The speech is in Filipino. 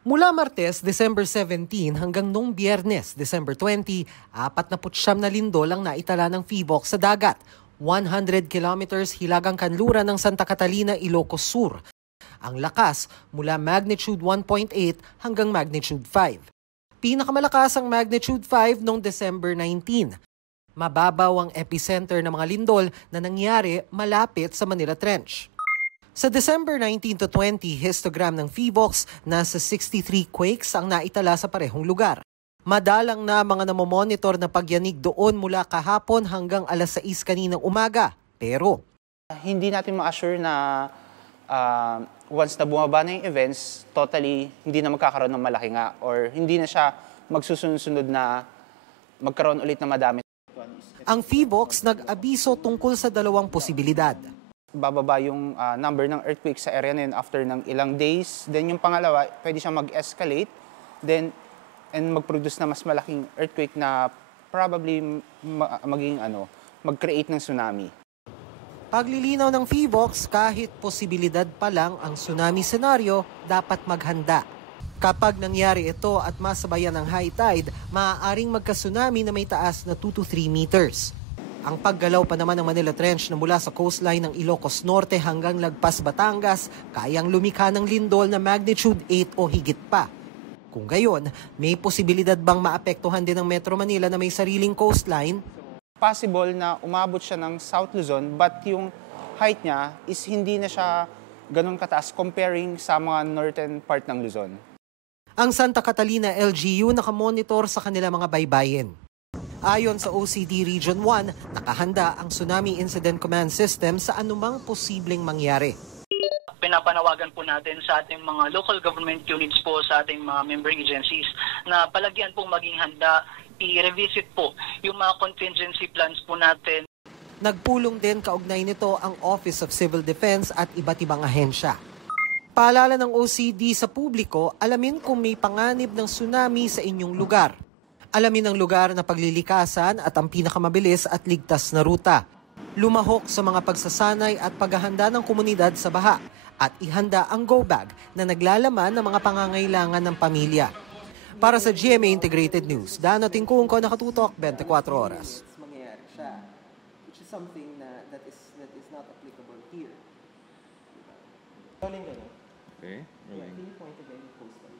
Mula Martes, December 17 hanggang noong Biyernes, December 20, 49 na lindol ang naitala ng PHIVOLCS sa dagat. 100 kilometers hilagang kanluran ng Santa Catalina, Ilocos Sur. Ang lakas mula magnitude 1.8 hanggang magnitude 5. Pinakamalakas ang magnitude 5 noong December 19. Mababaw ang epicenter ng mga lindol na nangyari malapit sa Manila Trench. Sa December 19 to 20, histogram ng PHIVOLCS, nasa 63 quakes ang naitala sa parehong lugar. Madalang na mga namomonitor na pagyanig doon mula kahapon hanggang alas 6 kaninang umaga. Pero hindi natin ma-assure na once na bumaba na yung events, totally hindi na magkakaroon ng malaki nga or hindi na siya magsusunod na magkaroon ulit na madami. Ang PHIVOLCS nag-abiso tungkol sa dalawang posibilidad. Bababa yung number ng earthquake sa area na yun after ng ilang days. Then yung pangalawa, pwede siyang mag-escalate then and mag-produce na mas malaking earthquake na probably mag-create ng tsunami. Paglilinaw ng PHIVOLCS, kahit posibilidad pa lang ang tsunami senaryo, dapat maghanda. Kapag nangyari ito at masabayan ng high tide, maaaring magka-tsunami na may taas na 2 to 3 meters. Ang paggalaw pa naman ng Manila Trench na mula sa coastline ng Ilocos Norte hanggang lagpas Batangas, kayang lumikha ng lindol na magnitude 8 o higit pa. Kung gayon, may posibilidad bang maapektuhan din ng Metro Manila na may sariling coastline? Possible na umabot siya ng South Luzon but yung height niya is hindi na siya ganun kataas comparing sa mga northern part ng Luzon. Ang Santa Catalina LGU nakamonitor sa kanila mga baybayin. Ayon sa OCD Region 1, nakahanda ang Tsunami Incident Command System sa anumang posibleng mangyari. Pinapanawagan po natin sa ating mga local government units po, sa ating mga member agencies na palagyan pong maging handa, i-revisit po yung mga contingency plans po natin. Nagpulong din kaugnay nito ang Office of Civil Defense at iba't ibang ahensya. Paalala ng OCD sa publiko, alamin kung may panganib ng tsunami sa inyong lugar. Alamin ang lugar na paglilikasan at ang pinakamabilis at ligtas na ruta. Lumahok sa mga pagsasanay at paghahanda ng komunidad sa baha at ihanda ang go bag na naglalaman ng mga pangangailangan ng pamilya. Para sa GMA Integrated News, Dano Tingkungko, nakatutok 24 oras. Mangyayari siya, which is something that is not applicable here. Rolling ganun. Okay. Yeah, can you point again yung coastal?